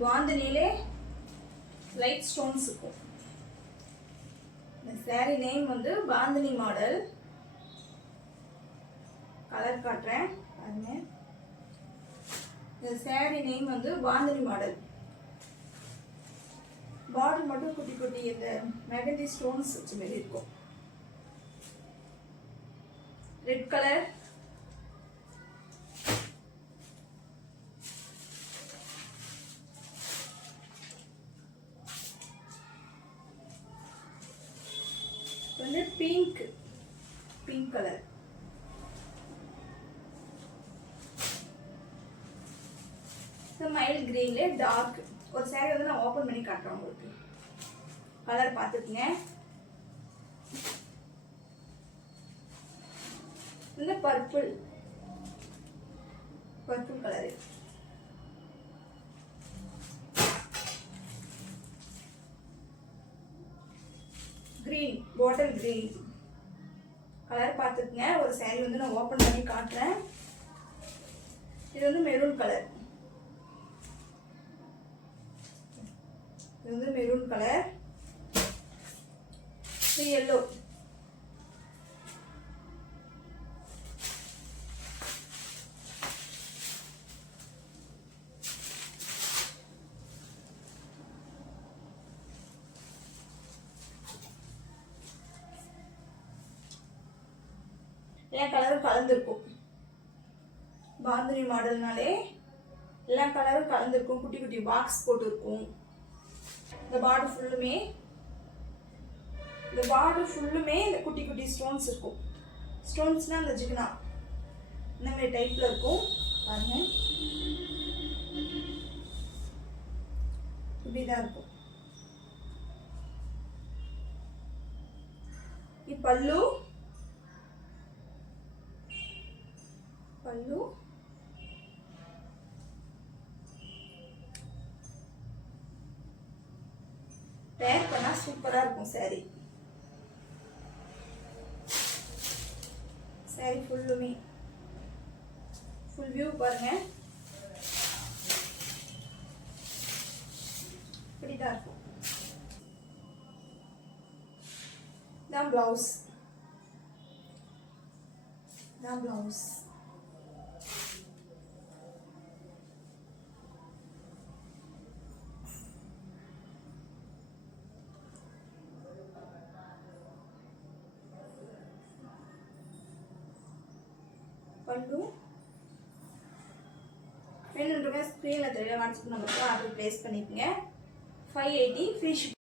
பாந்தினிலே light stones இருக்கும். இந்த saree name வந்து பாந்தினி மாடல். கலர் காட்டுறேன் பாருங்க. இந்த saree நேம் வந்து பாந்தினி மாடல். பார்டர் மட்டும் குட்டி குட்டி இந்த மெகந்தி ஸ்டோன்ஸ் வச்ச மாதிரி இருக்கும். ரெட் கலர், வந்து பிங்க் கலர், மைல்ட் கிரீன்ல டார்க். ஒரு saree வந்து நான் ஓபன் பண்ணி காட்டுறேன் உங்களுக்கு. கலர் பார்த்துக்குங்க. இந்த purple colour, green bottle green colour பார்த்துக்குங்க. ஒரு saree வந்து நான் ஓபன் பண்ணி காட்டுறேன். இது வந்து மெரூன் கலர். இது வந்து மெரூன் கலர். இது yellow. எல்லா கலரும் கலந்துருக்கும். பாந்தினி மாடல்னாலே எல்லா கலரும் கலந்துருக்கும். குட்டி குட்டி பாக்ஸ் போட்டு இருக்கும். இந்த பார்டர் ஃபுல்லுமே இந்த குட்டி குட்டி ஸ்டோன்ஸ் இருக்கும். ஸ்டோன்ஸ்னா அந்த ஜிகினா இந்த மாதிரி டைப்ல இருக்கும். பாருங்க, இப்படிதான் இருக்கும். இது பல்லு. பேர் பண்ணா சூப்பரா இருக்கும் saree. ஃபுல்லுமே ஃபுல் வியூ பாருங்க. இப்படிதான் இருக்கும். தான் பிளவுஸ். பல்லு வேணுன்றவங்க ஸ்க்ரீனில் தெரியல வாட்ஸ்அப் நம்பருக்கு ஆர்டர் ப்ளேஸ் பண்ணிக்கோங்க. 580 ஃப்ரீ ஷிப்பிங்.